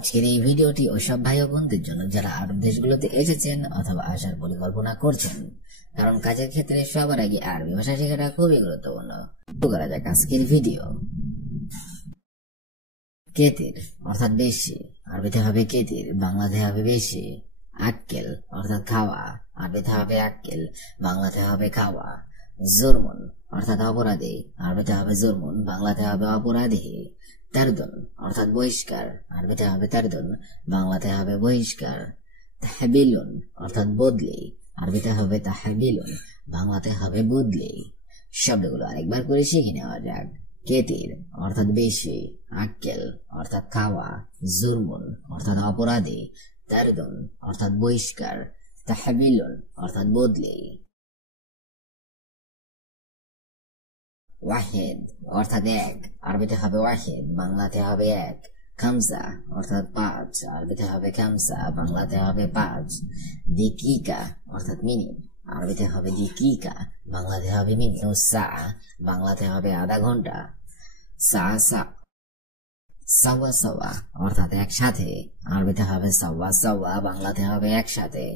আজকের এই ভিডিওটি ওইসব ভাই ও বোনদের জন্য যারা আরব দেশগুলোতে এসেছেন অথবা আসার পরিকল্পনা করছেন, কারণ কাজের ক্ষেত্রে সবার আগে আরবি ভাষা শেখাটা খুবই গুরুত্বপূর্ণ। শুরু করা যাক আজকের ভিডিও। কেতির অর্থাৎ বেশি, আরবিতে হবে কেতির, বাংলাতে হবে বেশি। আক্কেল অর্থাৎ খাওয়া, আরবিতে হবে আক্কেল, বাংলাতে হবে খাওয়া। জুরমুন অর্থাৎ অপরাধী, আরবিতে হবে জুরমুন, বাংলাতে হবে অপরাধী। তারদুন অর্থাৎ বহিষ্কার, আরবিতে হবে তারদুন, বাংলাতে হবে বহিষ্কার। তাহবিলুন অর্থাৎ বদলি, আরবিতে হবে তাহবিলুন, বাংলাতে হবে বদলি। শব্দগুলো আরেকবার করে শিখে নেওয়া যাক। কেতির অর্থাৎ বেশি, আক্কেল অর্থাৎ খাওয়া, জুরমুন অর্থাৎ অপরাধী, তারদুন অর্থাৎ বহিষ্কার, তাহবিলুন অর্থাৎ বদলি। ওয়াহিদ অর্থাৎ এক, আরবিতে হবে ওয়াহিদ, বাংলাতে হবে এক। খামসা অর্থাৎ পাঁচ, আরবিতে হবে খামসা, বাংলাতে হবে পাঁচ। দিকিকা অর্থাৎ মিনিট, আরবিতে হবে দিকিকা, বাংলাতে হবে মিনিট। সা বাংলাতে হবে আধা ঘন্টা। সা সা। সাওয়া সাওয়া অর্থাৎ একসাথে, আরবিতে হবে সাওয়া সাওয়া, বাংলাতে হবে একসাথে।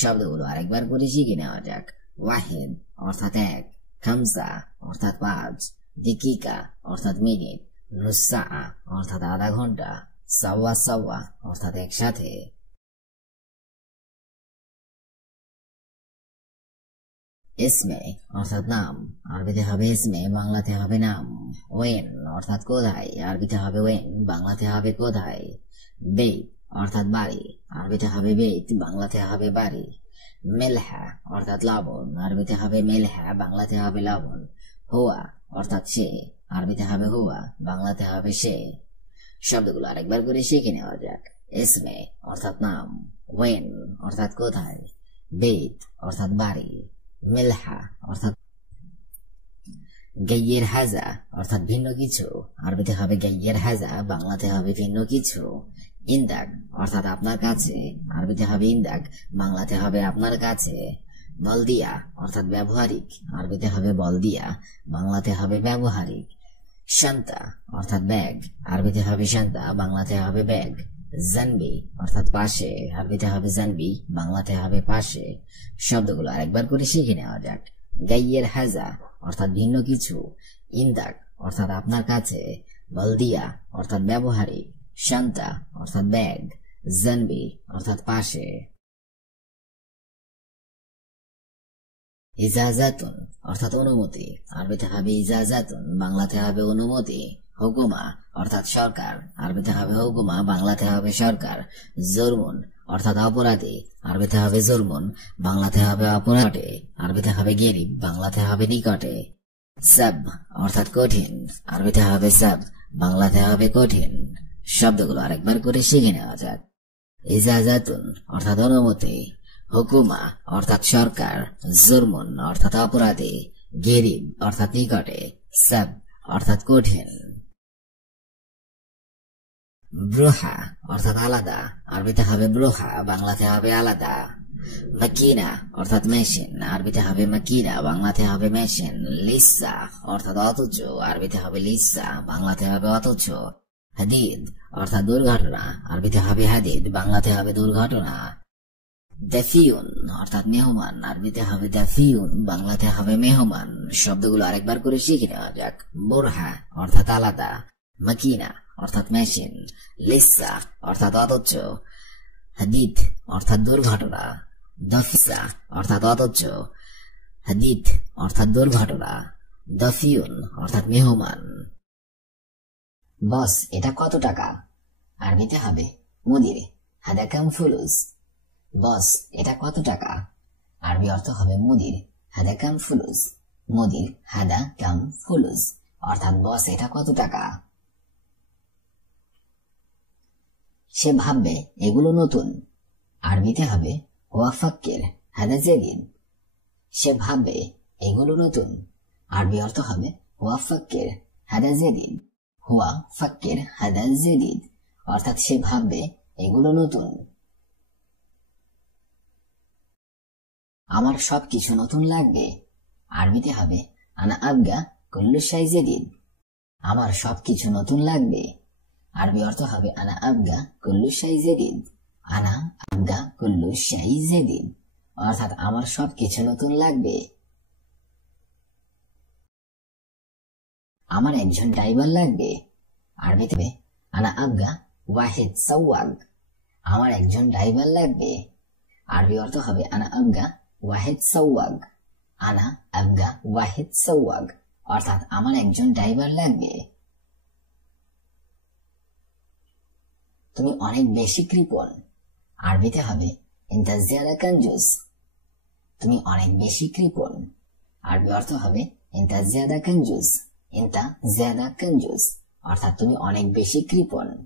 শব্দগুলো আরেকবার করে শিখে নেওয়া যাক। ওয়াহিদ অর্থাৎ এক, খামসা অর্থাৎ পাঁচ, দিকিকা অর্থাৎ মিনিট, নুসা অর্থাৎ আধা ঘন্টা, সাওয়া সাওয়া অর্থাৎ একসাথে। ইসমে অর্থাৎ নাম, আরবিতে হবে ইসমে, বাংলাতে হবে নাম। ওয়েন অর্থাৎ কোথায়, আরবিতে হবে ওয়েন, বাংলাতে হবে কোথায়। বেত অর্থাৎ বাড়ি, আরবিতে হবে বেত, বাংলাতে হবে বাড়ি। মেলহা অর্থাৎ লবণ, আরবিতে হবে মেলহা, বাংলাতে হবে লবণ। হুয়া অর্থাৎ সে, আরবিতে হবে হুয়া, বাংলাতে হবে সে। শব্দগুলো আরেকবার করে শিখে নেওয়া যাক। ইসমে অর্থাৎ নাম, ওয়েন অর্থাৎ কোথায়, বেত অর্থাৎ বাড়ি, মেলহা অর্থাৎ। গাইয়ের হাজা অর্থাৎ ভিন্ন কিছু, আরবিতে হবে গাইয়ের হাজা, বাংলাতে হবে ভিন্ন কিছু। ইন্দাক অর্থাৎ আপনার কাছে, আরবিতে হবে ইন্দাক, বাংলাতে হবে আপনার কাছে। বলদিয়া অর্থাৎ ব্যবহারিক, আরবিতে হবে বলদিয়া, বাংলাতে হবে ব্যবহারিক। শান্তা অর্থাৎ ব্যাগ, আরবিতে হবে শান্তা, বাংলাতে হবে ব্যাগ। জানবি অর্থাৎ পাশে, আরবিতে হবে জানবি, বাংলাতে হবে পাশে। শব্দগুলো আরেকবার করে শিখে নেওয়া যাক। গাইয়ের হাজা অর্থাৎ ভিন্ন কিছু, ইন্দাক অর্থাৎ আপনার কাছে, বলদিয়া অর্থাৎ ব্যবহারিক, শান্তা অর্থাৎ ব্যাগ, জানবি অর্থাৎ পাশে। ইজাজাতুন অর্থাৎ অনুমতি, আরবিতে হবে ইজাজাতুন, বাংলাতে হবে অনুমতি। হুকুমা অর্থাৎ সরকার, আরবিতে হবে হুকুমা, বাংলাতে হবে সরকার। জুরমুন অর্থাৎ অপরাধী, আরবিতে হবে জুরমুন, বাংলাতে হবে অপরাধে, আরবিতে হবে গেরিব, বাংলাতে হবে নিকটে। সাব অর্থাৎ কঠিন, আরবিতে হবে সাব, বাংলাতে হবে কঠিন। শব্দগুলো আরেকবার করে শিখে নেওয়া যাক। ইজাজাতুন অর্থাৎ অনুমতি, হুকুমা অর্থাৎ সরকার, জুরমুন অর্থাৎ অপরাধী, গেরিব অর্থাৎ নিকটে, সাব অর্থাৎ কঠিন। ব্রোহা অর্থাৎ আলাদা, আরবিতে হবে ব্রোহা, বাংলাতে হবে আলাদা। মাকিনা অর্থাৎ মেশিন, আরবিতে হবে মাকিনা, বাংলাতে হবে মেশিন। লিসা অর্থাৎ অথচ, আরবিতে হবে লিসা, বাংলাতে হবে অথচ। হাদিদ অর্থাৎ দুর্ঘটনা, আরবিতে হবে হাদিদ, বাংলাতে হবে দুর্ঘটনা। দাফিউন অর্থাৎ মেহমান, আরবিতে হবে দাফিউন, বাংলাতে হবে মেহমান। শব্দগুলো আরেকবার করে শিখে নেওয়া যাক। বোরহা অর্থাৎ আলাদা, মাকিনা অর্থাৎ মেশিন, লিসা অর্থাৎ অথচ, হাদিদ অর্থাৎ দুর্ঘটনা, দফিসা অর্থাৎ অথচ, হাদিদ অর্থাৎ দুর্ঘটনা, দাফিউন অর্থাৎ মেহমান। বস এটা কত টাকা, আরবিতে হবে মুদির, হাদা কাম ফুলুস। বস এটা কত টাকা, আরবি অর্থ হবে মুদির, হাদা কাম ফুলুস। মুদির হাদা কাম ফুলুস অর্থাৎ বস এটা কত টাকা। সে ভাববে এগুলো নতুন, আরবিতে হবে হুয়া ফাক্কির হাদা জাদিদ। সে ভাববে এগুলো নতুন, আরবি অর্থ হবে হুয়া ফাক্কির হাদা জাদিদ। হুয়া ফাক্কির হাদা জাদিদ অর্থাৎ সে ভাববে এগুলো নতুন। আমার সবকিছু নতুন লাগবে, আরবিতে হবে আনা আবগা কুল্লু শাই জাদিদ। আমার সবকিছু নতুন লাগবে, আরবি অর্থ হবে আনা আবগা কুল্লু শাই জাদিদ। আনা আবগা কুল্লু শাই জাদিদ অর্থাৎ আমার সবকিছু নতুন লাগবে। আমার একজন ড্রাইভার লাগবে। আরবিতে আনা আবগা ওয়াহিদ সাওয়াগ। আমার একজন ড্রাইভার লাগবে। আরবি অর্থ হবে আনা আবগা ওয়াহিদ সাওয়াগ। আনা আবগা ওয়াহিদ সাওয়াগ অর্থাৎ আমার একজন ড্রাইভার লাগবে। তুমি অনেক বেশি কৃপণ। আরবিতে হবে ইনতা জিয়াদা কঞ্জুস। তুমি অনেক বেশি কৃপণ। আরবি অর্থ হবে ইনতা জিয়াদা কঞ্জুস। ইনতা জিয়াদা কঞ্জুস অর্থাৎ তুমি অনেক বেশি কৃপণ।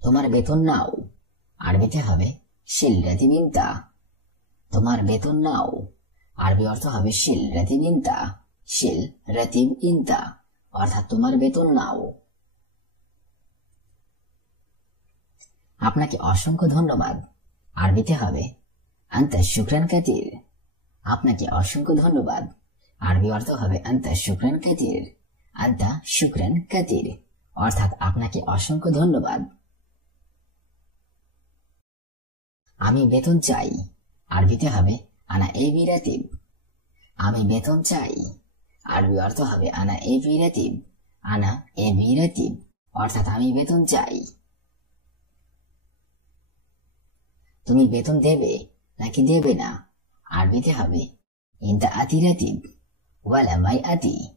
তোমার বেতন নাও। আরবিতে হবে শিল রাতিব ইনতা। তোমার বেতন নাও। আরবি অর্থ হবে শিল রাতিব ইনতা। শিল রাতিব ইনতা অর্থাৎ তোমার বেতন নাও। আপনাকে অসংখ্য ধন্যবাদ। আরবিতে হবে আনতা শুকরান কাতির। আপনাকে অসংখ্য ধন্যবাদ। আরবি অর্থ হবে আনতা শুকরান কাতির। আনতা শুকরান কাতির অর্থাৎ আপনাকে অসংখ্য ধন্যবাদ। আমি বেতন চাই। আরবিতে হবে আনা এবি রাতিব। আমি বেতন চাই। আরবি অর্থ হবে আনা এবি রাতিব। আনা এবি রাতিব অর্থাৎ আমি বেতন চাই। তুমি বেতন দেবে নাকি দেবে না। আরবিতে হবে ইনতা আতি রাতিব ওয়ালা মাই আতি।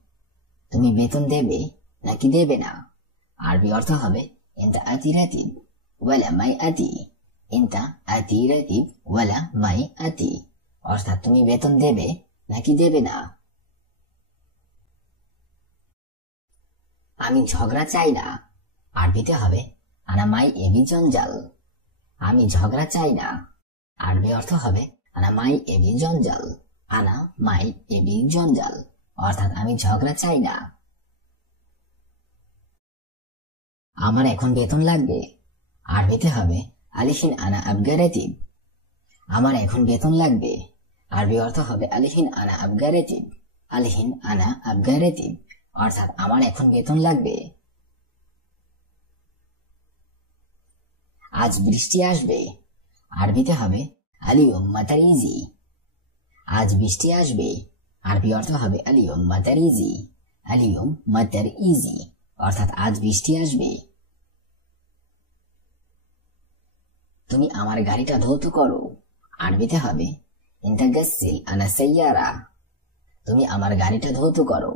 তুমি বেতন দেবে নাকি দেবে না। আরবি অর্থ হবে ইনতা আতি রাতিব ওয়ালা মাই আতি। ইনতা আতি রাতিব ওয়ালা মাই আতি অর্থাৎ তুমি বেতন দেবে নাকি দেবে না। আমি ঝগড়া চাই না। আরবিতে হবে আনা মাই এবি জঞ্জাল। আমি ঝগড়া চাই না। আরবি অর্থ হবে আনা মাই এবি জঞ্জাল। আনা মাই এবি জঞ্জাল অর্থাৎ আমি ঝগড়া চাই না। আমার এখন বেতন লাগবে। আরবিতে হবে আলিহিন আনা আবগা রাতিব। আমার এখন বেতন লাগবে। আরবি অর্থ হবে আলিহিন আনা আবগা রাতিব। আলিহিন আনা আবগা রাতিব অর্থাৎ আমার এখন বেতন লাগবে। আজ বৃষ্টি আসবে। আরবিতে হবে আলিয়ুম মাতার ইজি। আজ বৃষ্টি আসবে। আরবি অর্থ হবে আলিয়ুম মাতার ইজি। আলিয়ুম মাতার ইজি অর্থাৎ আজ বৃষ্টি আসবে। তুমি আমার গাড়িটা ধৌত করো। আরবিতে হবে ইনতা গাসসিল আনা সাইয়ারা। তুমি আমার গাড়িটা ধৌত করো।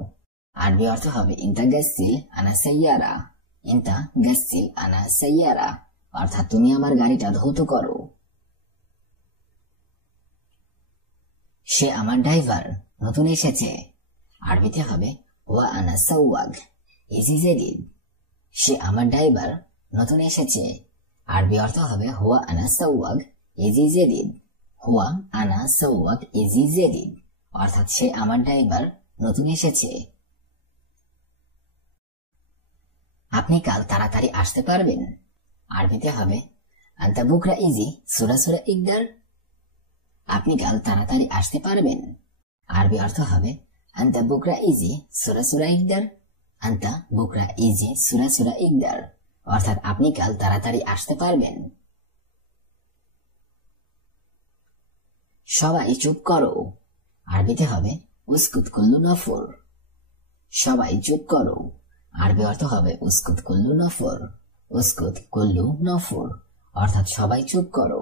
আরবি অর্থ হবে ইনতা গাসসিল আনা সাইয়ারা। ইনতা গাসসিল আনা সাইয়ারা অর্থাৎ তুমি আমার গাড়িটা ধৌত করো। সে আমার ড্রাইভার নতুন এসেছে। আরবিতে হবে ওয়া আনা সাওয়াগ ইজি জাদিদ। সে আমার ড্রাইভার নতুন এসেছে। আরবি অর্থ হবে হুয়া আনা সাওয়াগ ইজি জাদিদ। হুয়া আনা সাওয়াগ ইজি জাদিদ অর্থাৎ সে আমার ড্রাইভার নতুন এসেছে। আপনি কাল তাড়াতাড়ি আসতে পারবেন। আরবিতে হবে আনতা বুকরা ইজি সুরা সুরা ইকদার। আপনি কাল তাড়াতাড়ি আসতে পারবেন। আরবি অর্থ হবে আনতা বুকরা ইজি সুরা সুরা ইকদার। আনতা বুকরা ইজি সুরা সুরা ইকদার অর্থাৎ আপনি কাল তাড়াতাড়ি আসতে পারবেন। সবাই চুপ করো। আরবিতে হবে উসকুত কুল্লু নফর। সবাই চুপ করো। আরবি অর্থ হবে উসকুত কুল্লু নফর। উসকুত কুল্লু নফর অর্থাৎ সবাই চুপ করো।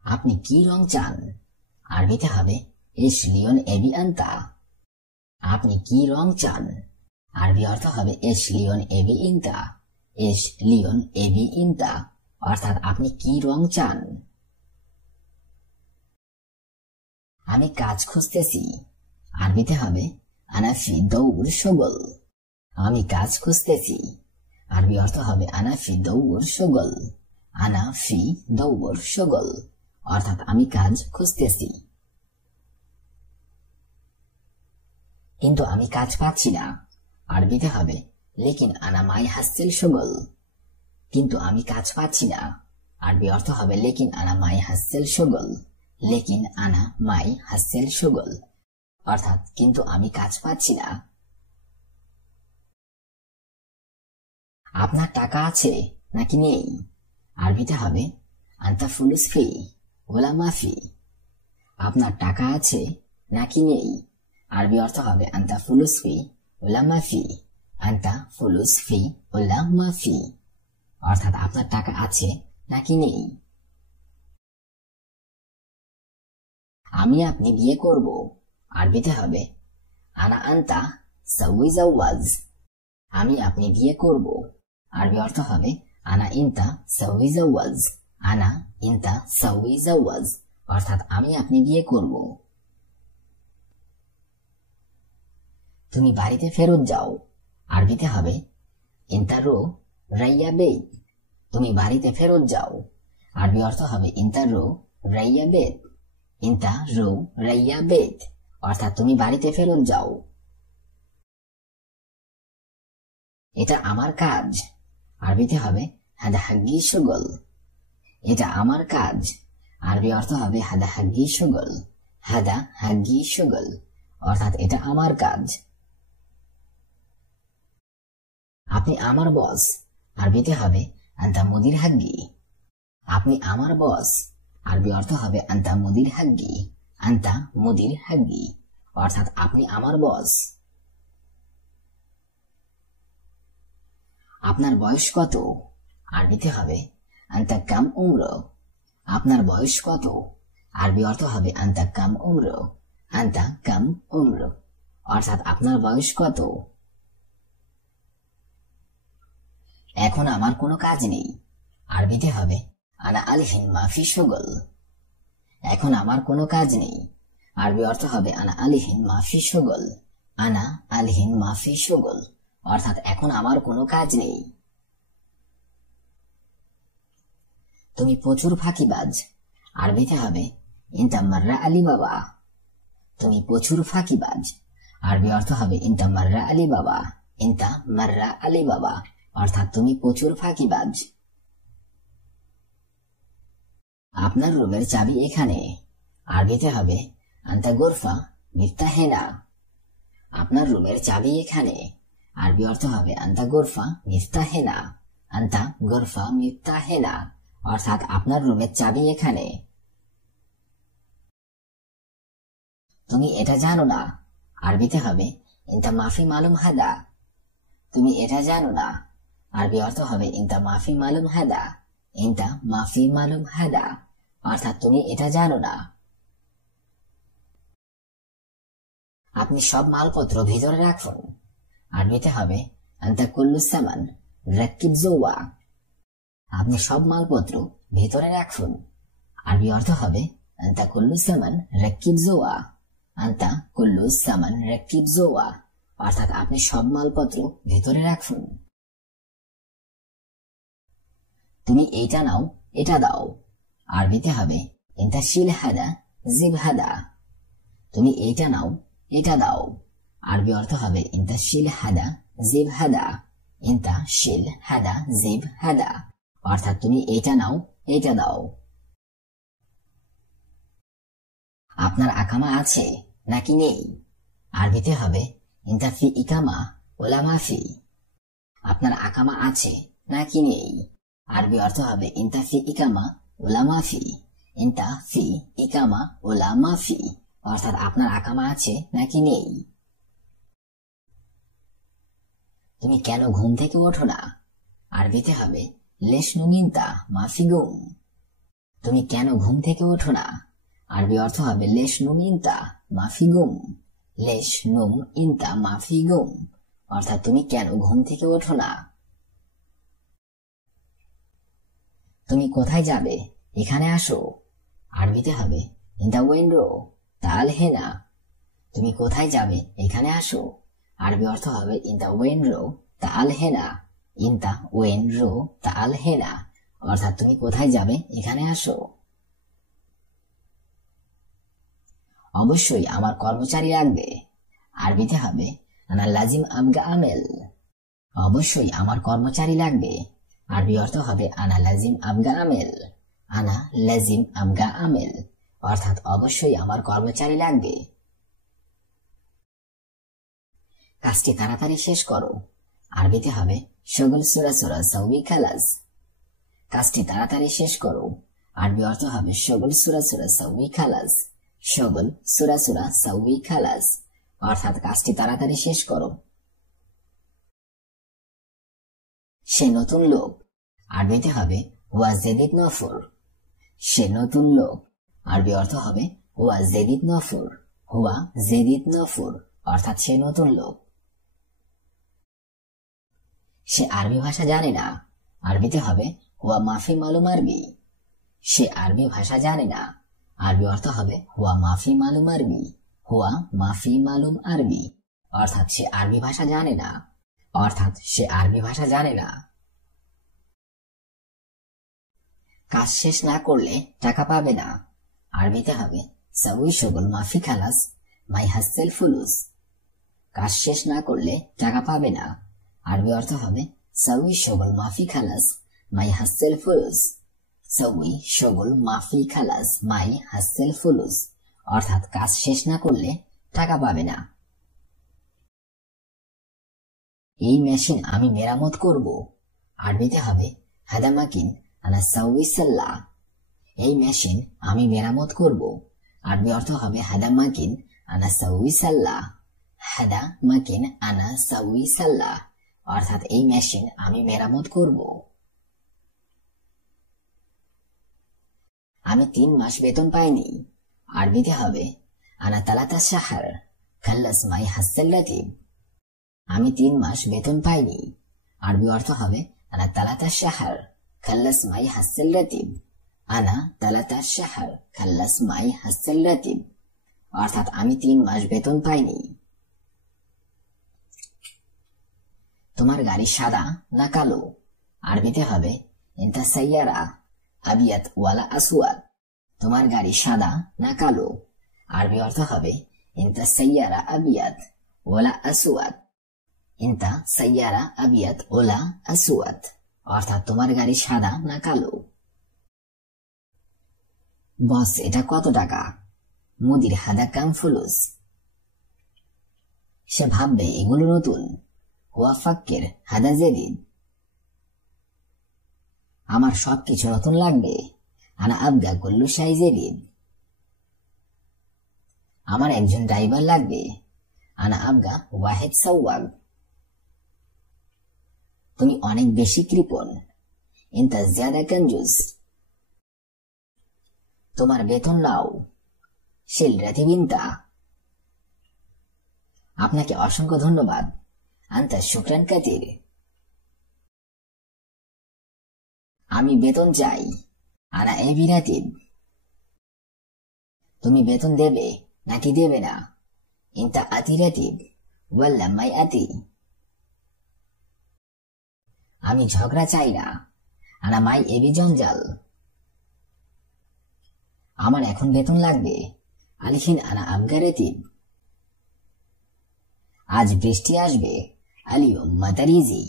আপনি কি রং চান। আরবিতে হবে ইশ লিওন এবি আনতা। আপনি কি রং চান। আরবি অর্থ হবে ইশ লিওন এবি ইনতা। ইশ লিওন এবি ইনতা অর্থাৎ আপনি কি রং চান। আমি কাজ খুঁজতেছি। আরবিতে হবে আনা ফি দৌর শুগল। আমি কাজ খুঁজতেছি। আরবি অর্থ হবে আনা ফি দৌর শুগল। আনা ফি দৌর শুগল অর্থাৎ আমি কাজ খুঁজতেছি। কিন্তু আমি কাজ পাচ্ছি না। আরবিতে হবে লেকিন আনা মাই হাসিল শুগল। কিন্তু আমি কাজ পাচ্ছি না। আরবি অর্থ হবে লেকিন আনা মাই হাসিল শুগল। লেকিন আনা মাই হাসিল শুগল অর্থাৎ কিন্তু আমি কাজ পাচ্ছি না। আপনার টাকা আছে নাকি নেই? আরবিতে হবে আনতা ফুলুস ফি ওলা মাফি। আপনার টাকা আছে নাকি নেই? আরবি অর্থ হবে আনতা ফুলুস ফি ওলা মাফি। আনতা ফুলুস ফি ওলা মাফি, অর্থাৎ আপনার টাকা আছে নাকি নেই। আমি আপনি বিয়ে করব। আরবিতে হবে আনা আনতা সাউই জাওয়াজ। আমি আপনি বিয়ে করব। আরবি অর্থ হবে আনা ইনতা সাউই জাওয়াজ। আনা ইনতা সাউই জাওয়াজ, অর্থাৎ আমি আপনি বিয়ে করব। তুমি বাড়িতে ফেরত যাও। আরবিতে হবে ইনতা রো রাইয়া বেত। তুমি বাড়িতে ফেরত যাও। আরবি অর্থ হবে ইনতা রো রাইয়া বেত। ইনতা রো রাইয়া বেত, অর্থাৎ তুমি বাড়িতে ফেরত যাও। এটা আমার কাজ। আরবিতে হবে হাদা হাগ্গি শুগল। এটা আমার কাজ। আরবি অর্থ হবে হাদা হাগ্গি শুগল। হাদা হাগ্গি শুগল, অর্থাৎ এটা আমার কাজ। আপনি আমার বস। আরবিতে হবে আনতা মুদির হাগ্গি। আপনি আমার বস। আরবি অর্থ হবে আনতা মুদির হাগ্গি। আনতা মুদির হাগ্গি, অর্থাৎ আপনি আমার বস। আপনার বয়স কত? আরবিতে হবে আনতা কাম উম্র। আপনার বয়স কত? আরবি অর্থ হবে আনতা কাম উম্র। আনতা কাম উম্র, অর্থাৎ আপনার বয়স কত। এখন আমার কোনো কাজ নেই। আরবিতে হবে আনা আলহিন মাফি শুগল। এখন আমার কোনো কাজ নেই। আরবি অর্থ হবে আনা আলহিন মাফি শুগল। আনা আলহিন মাফি শুগল, অর্থাৎ এখন আমার কোনো কাজ নেই। তুমি প্রচুর ফাঁকিবাজ। আরবিতে হবে ইনতা মাররা আলী বাবা। তুমি প্রচুর ফাঁকিবাজ। আরবি অর্থ হবে ইনতা মাররা আলী বাবা। ইনতা মাররা আলী বাবা, অর্থাৎ তুমি প্রচুর ফাঁকিবাজ। আপনার রুমের চাবি এখানে। আরবিতে হবে আনতা গোরফা মিফতাহেনা। আপনার রুমের চাবি এখানে। আরবি অর্থ হবে আনতা গোরফা মিফতাহেনা। আনতা গোরফা মিফতাহেনা, অর্থাৎ আপনার রুমের চাবি এখানে। তুমি এটা জানো না। আরবিতে হবে ইনতা মাফি মালুম হাদা। তুমি এটা জানো না। আরবি অর্থ হবে ইনতা মাফি মালুম হাদা। ইনতা মাফি মালুম হাদা, অর্থাৎ তুমি এটা জানো না। আপনি সব মালপত্র ভিতরে রাখুন। আরবিতে হবে আনতা কুল্লু সামান রাকিব জোয়া। আপনি সব মালপত্র ভিতরে রাখুন। আরবি অর্থ হবে আনতা কুল্লু সামান রাকিব জোয়া। আনতা কুল্লু সামান রাকিব জোয়া, অর্থাৎ আপনি সব মালপত্র ভিতরে রাখুন। তুমি এইটা নাও, এটা দাও। আরবিতে হবে ইনতা শিল হাদা জিব হাদা। তুমি এইটা নাও, এটা দাও। আরবি অর্থ হবে ইনতা শিল হাদা জিব হাদা। ইনতা শিল হাদা জিব হাদা, অর্থাৎ তুমি এইটা নাও, এটা দাও। আপনার আকামা আছে নাকি নেই? আরবিতে হবে ইনতা ফি ইকামা ওলা মাফি। আপনার আকামা আছে নাকি নেই? আরবি অর্থ হবে ইনতা ফি ইকামা ওলা মাফি। ইনতা ফি ইকামা ওলা মাফি, অর্থাৎ আপনার আকামা আছে নাকি নেই। তুমি কেন ঘুম থেকে ওঠো না? আরবিতে হবে লেশ নুম ইনতা মাফি গুম। তুমি কেন ঘুম থেকে ওঠো না? আরবি অর্থ হবে লেশ নুম ইনতা মাফি গুম। লেশ নুম ইনতা মাফি গুম, অর্থাৎ তুমি কেন ঘুম থেকে ওঠো না। তুমি কোথায় যাবে? এখানে আসো। আরবিতে হবে ইনতা ওয়েন্ডো তাল হেনা। তুমি কোথায় যাবে? এখানে আসো। আরবি অর্থ হবে ইনতা ওয়েন্ডো তাল হেনা। ইনতা ওয়েন্ডো তাল হেনা, অর্থাৎ তুমি কোথায় যাবে? এখানে আসো। অবশ্যই আমার কর্মচারী লাগবে। আরবিতে হবে আনা লাজিম আবগা আমেল। অবশ্যই আমার কর্মচারী লাগবে। আরবি অর্থ হবে আনা লাজিম আবগা আমেল। আনা লাজিম আবগা আমেল, অর্থাৎ অবশ্যই আমার কর্মচারী লাগবে। কাজটি তাড়াতাড়ি শেষ করো, আরবিতে হবে শগুল সুরা সুরা সাউই খালাস। কাজটি তাড়াতাড়ি শেষ করো, আরবি অর্থ হবে শগুল সুরা সুরা সাউই খালাস। শগুল সুরা সুরা সাউই খালাস অর্থাৎ কাজটি তাড়াতাড়ি শেষ করো। সে নতুন লোক, আরবিতে হবে হুয়া জেদিদ নফর। সে নতুন লোক, আরবি অর্থ হবে হুয়া জেদিদ নফর। হুয়া জেদিদ নফর অর্থাৎ সে নতুন লোক। সে আরবি ভাষা জানে না, আরবিতে হবে হুয়া মাফি মালুম আরবি। সে আরবি ভাষা জানে না, আরবি অর্থ হবে হুয়া মাফি মালুম আরবি। হুয়া মাফি মালুম আরবি অর্থাৎ সে আরবি ভাষা জানে না, অর্থাৎ সে আরবি ভাষা জানে না। কাজ শেষ না করলে টাকা পাবে না, আরবিতে হবে সাউই শগুল মাফি খালাস মাই হাসেল ফুলুস। কাজ শেষ না করলে টাকা পাবে না, আরবি অর্থ হবে সাউই শগুল মাফি খালাস মাই হাসেল ফুলুস। সাউই শগুল মাফি খালাস মাই হাসেল ফুলুস অর্থাৎ কাজ শেষ না করলে টাকা পাবে না। এই মেশিন আমি মেরামত করব, আরবিতে হবে হাদামাকিন আনা সাউই সাল্লা। এই মেশিন আমি মেরামত করব, আরবি অর্থ হবে হাদামাকিন আনা সাউই সাল্লা। হাদামাকিন আনা সাউই সাল্লা অর্থাৎ এই মেশিন আমি মেরামত করব। আমি 3 মাস বেতন পাইনি, আরবিতে হবে আনা তালাতা শাহর খাল্লাস মাই হাসেল রাতিব। আমি 3 মাস বেতন পাইনি, আরবি অর্থ হবে আনা তালাতা শাহর খাল্লাস মাই হাসেল রাতিব। আনা তালাতা শাহর খাল্লাস মাই হাসেল রাতিব অর্থাৎ আমি 3 মাস বেতন পাইনি। তোমার গাড়ি সাদা না কালো, আরবিতে হবে ইনতা সাইয়ারা আবিয়াত ওয়ালা আসওয়াদ। তোমার গাড়ি সাদা না কালো, আরবি অর্থ হবে ইনতা সাইয়ারা আবিয়াত ওয়ালা আসওয়াদ। ইনতা সাইয়ারা আবিয়াত ওলা আসওয়াদ অর্থাৎ তোমার গাড়ি সাদা না কালো। বস এটা কত টাকা? মুদির হাদা কাম ফুলুস। সে ভাববে এগুলো নতুন। হুয়া ফাক্কের হাদা জেদিদ। আমার সবকিছু নতুন লাগবে। আনা আবগা কুল্লু শাই জেদিদ। আমার একজন ড্রাইভার লাগবে। আনা আবগা ওয়াহেদ সাওয়াগ। তুমি অনেক বেশি কৃপণ। ইনতা জিয়াদা কঞ্জুস। তোমার বেতন নাও। শিল রাতিবিনতা। আপনাকে অসংখ্য ধন্যবাদ। আন্তা শুকরান কাতির। আমি বেতন চাই। আনা এবি রাতিব। তুমি বেতন দেবে নাকি দেবে না? ইনতা আতি রাতিব ওয়াল্লা মাই আতি। আমি ঝগড়া চাই না। আনা মাই এবি জঞ্জাল। আমার এখন বেতন লাগবে। আলিখিন আনা আবগা রাতিব। আজ বৃষ্টি আসবে। আলিয়ম মাতারিজি।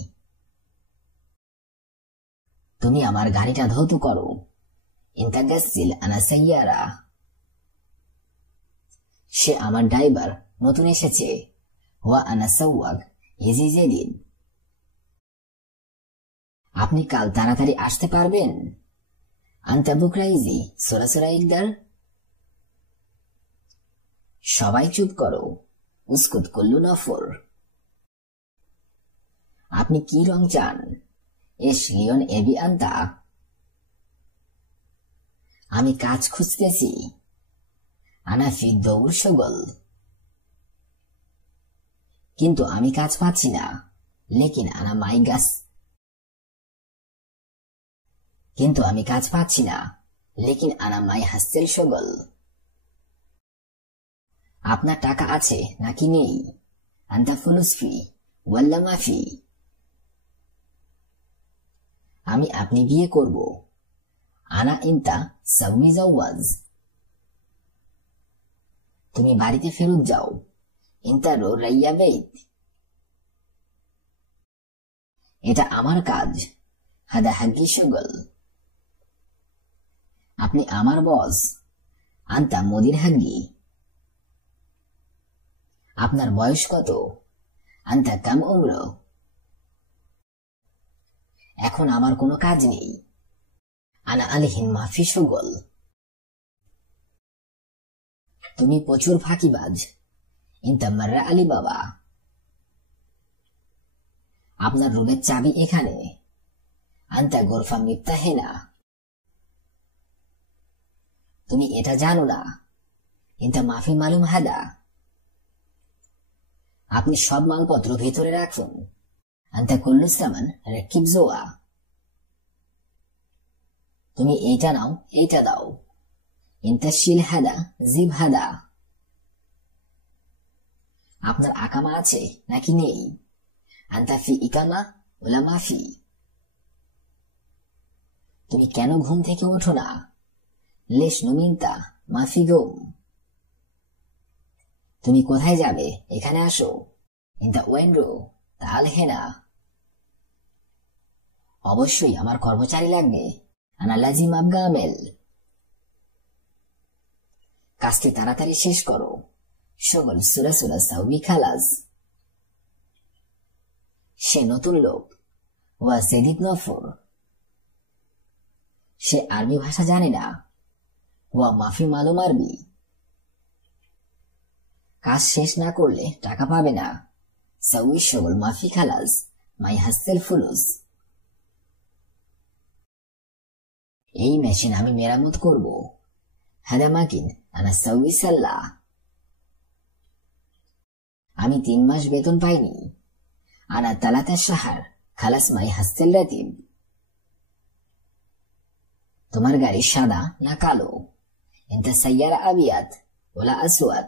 তুমি আমার গাড়িটা ধৌত করো। ইনতা গাসিল আনা সাইয়ারা। সে আমার ড্রাইভার, নতুন এসেছে। হুয়া আনা সাওয়াগ ইজি জেদিদ। আপনি কাল তাড়াতাড়ি আসতে পারবেন? আন্তা বুকরা ইজি সোরাসোরা ইকদার। সবাই চুপ করো। উস্কুত কুল্লু নফর। আপনি কি রং চান? এস লিওন এবি আন্তা। আমি কাজ খুঁজতেছি। আনা ফি দৌড় সগল। কিন্তু আমি কাজ পাচ্ছি না। লেকিন আনা মাই গাছ। কিন্তু আমি কাজ পাচ্ছি না। লেকিন আনা মাই হাসেল সগল। আপনার টাকা আছে নাকি নেই? আন্তা ফুলুস ফি ওয়াল্লা মাফি। আমি আপনি বিয়ে করব। আনা ইনতা সাউমি জাওয়াজ। তুমি বাড়িতে ফেরত যাও। ইনতা রো রাইয়া বেইত। এটা আমার কাজ। হাদা হাগ্গি সগল। আপনি আমার বস। আন্তা মুদির হাগ্গি। আপনার বয়স কত? আনতা কাম উমরো, এখন আমার কোনো কাজ নেই। আনা আলিহিন মাফি সুগল, তুমি প্রচুর ফাঁকিবাজ। ইনতা মাররা আলী বাবা, আপনার রুমের চাবি এখানে। আনতা গোরফা মিফতাহেনা, তুমি এটা জানো না। ইনতা মাফি মালুম হাদা, আপনি সব মালপত্র ভেতরে রাখুন। আনতা কুল্লু সামান রাকিব জোয়া, তুমি এইটা নাও, এইটা দাও। ইনতা শিল হাদা জিব হাদা, আপনার আকামা আছে নাকি নেই? আনতা ফি ইকামা ওলা মাফি, তুমি কেন ঘুম থেকে ওঠো না? লেশ নুমিনতা মাফি গোম, তুমি কোথায় যাবে? এখানে আসো। ইনতা ওয়েন্ড্রো তাহলে হেনা, অবশ্যই আমার কর্মচারী লাগবে। আনা লাজিম আবগা আমেল, কাজটি তাড়াতাড়ি শেষ করো। সকল সুরা সুরা সাউবি খালাস, সে নতুন লোক। ওয়া জেদিদ নফর, সে আরবি ভাষা জানে না। ওয়া মাফি মালুম আরবি, কাজ শেষ না করলে টাকা পাবে না। সাউই সকল মাফি খালাস মাই হাসেল ফুলুস, এই মেশিন আমি মেরামত করব। হাদা মাকিন আনা সাউই সাল্লাহ, আমি 3 মাস বেতন পাইনি। আনা তালাতা শাহার খালাস মাই হাসেল রাতিব, তোমার গাড়ি সাদা না কালো? ইনতা সাইয়ারা আবিয়াত ওলা আসওয়াদ,